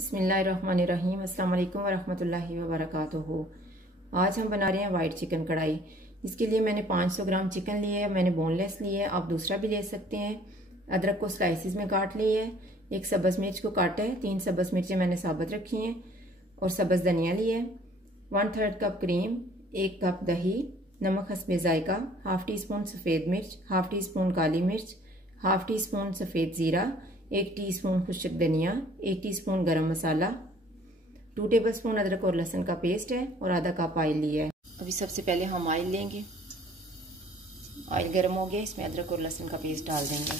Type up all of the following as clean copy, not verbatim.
बिस्मिल्लाहिर्रहमानिर्रहीम। अस्सलाम वालेकुम वरहमतुल्लाहि वबरकातुहू। आज हम बना रहे हैं वाइट चिकन कढ़ाई। इसके लिए मैंने 500 ग्राम चिकन लिए है, मैंने बोनलेस लिए है, आप दूसरा भी ले सकते हैं। अदरक को स्लाइसिस में काट लिए है, एक सब्ज़ मिर्च को काटा है, 3 सब्ज़ मिर्चें मैंने साबुत रखी हैं और सब्ज़ धनिया लिए है। 1/3 कप क्रीम, 1 कप दही, नमक हस्बे जायका, हाफ टी स्पून सफ़ेद मिर्च, हाफ टी स्पून काली मिर्च, हाफ टी स्पून सफ़ेद ज़ीरा, 1 टीस्पून खुश्क धनिया, 1 टीस्पून गरम मसाला, 2 टेबलस्पून अदरक और लहसुन का पेस्ट है और आधा कप ऑयल लिया है। अभी सबसे पहले हम ऑयल लेंगे। ऑयल गर्म हो गया, इसमें अदरक और लहसुन का पेस्ट डाल देंगे।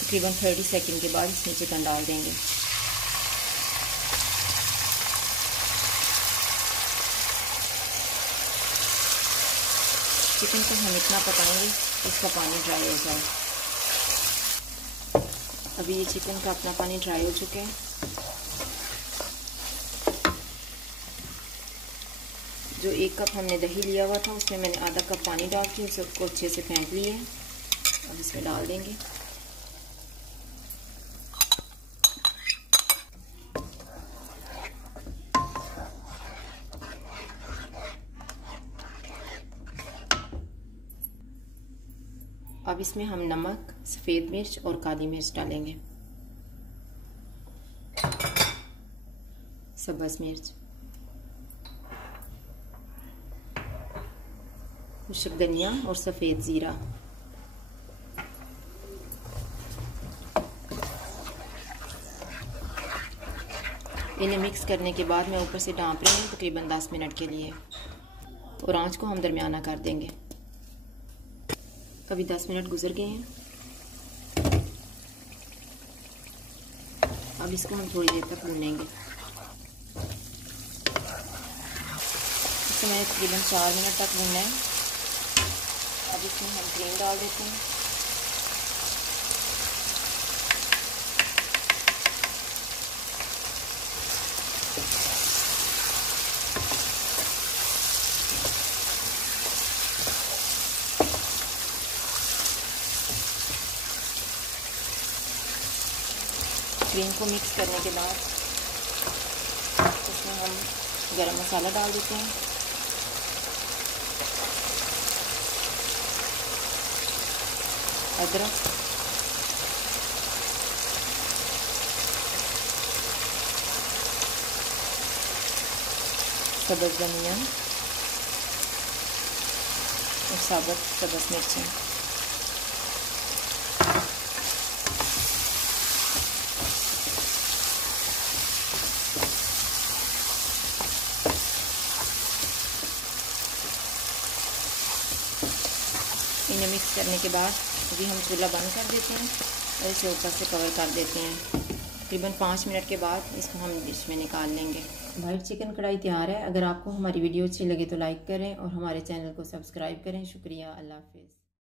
तकरीबन 30 सेकंड के बाद इसमें चिकन डाल देंगे। चिकन को हम इतना पकाएंगे इसका पानी ड्राई हो जाए। अभी ये चिकन का अपना पानी ड्राई हो चुके हैं। जो 1 कप हमने दही लिया हुआ था उसमें मैंने आधा कप पानी डाल के उसको अच्छे से फेंट लिए है। अब इसमें डाल देंगे। अब इसमें हम नमक, सफ़ेद मिर्च और काली मिर्च डालेंगे, सब्ज़ मिर्च, खुश्क धनिया और सफ़ेद ज़ीरा। इन्हें मिक्स करने के बाद मैं ऊपर से ढाँप रही हूँ तकरीबन 10 मिनट के लिए और आंच को हम दरमियाना कर देंगे। अभी 10 मिनट गुजर गए हैं। अब इसको हम थोड़ी देर तक भूनेंगे। इसको मैंने तकरीबन 4 मिनट तक भूनना है। अब इसमें हम क्रीम डाल देते हैं। क्रीम को मिक्स करने के बाद इसमें हम गरम मसाला डाल देते हैं, अदरक, सब्ज़ धनिया और साबुत सब्ज़ मिर्चें। इन्हें मिक्स करने के बाद अभी हम चूल्हा बंद कर देते हैं और इसे ऊपर से कवर कर देते हैं। तकरीबन 5 मिनट के बाद इसको हम डिश में निकाल लेंगे। वाइट चिकन कढ़ाई तैयार है। अगर आपको हमारी वीडियो अच्छी लगे तो लाइक करें और हमारे चैनल को सब्सक्राइब करें। शुक्रिया। अल्लाह हाफिज़।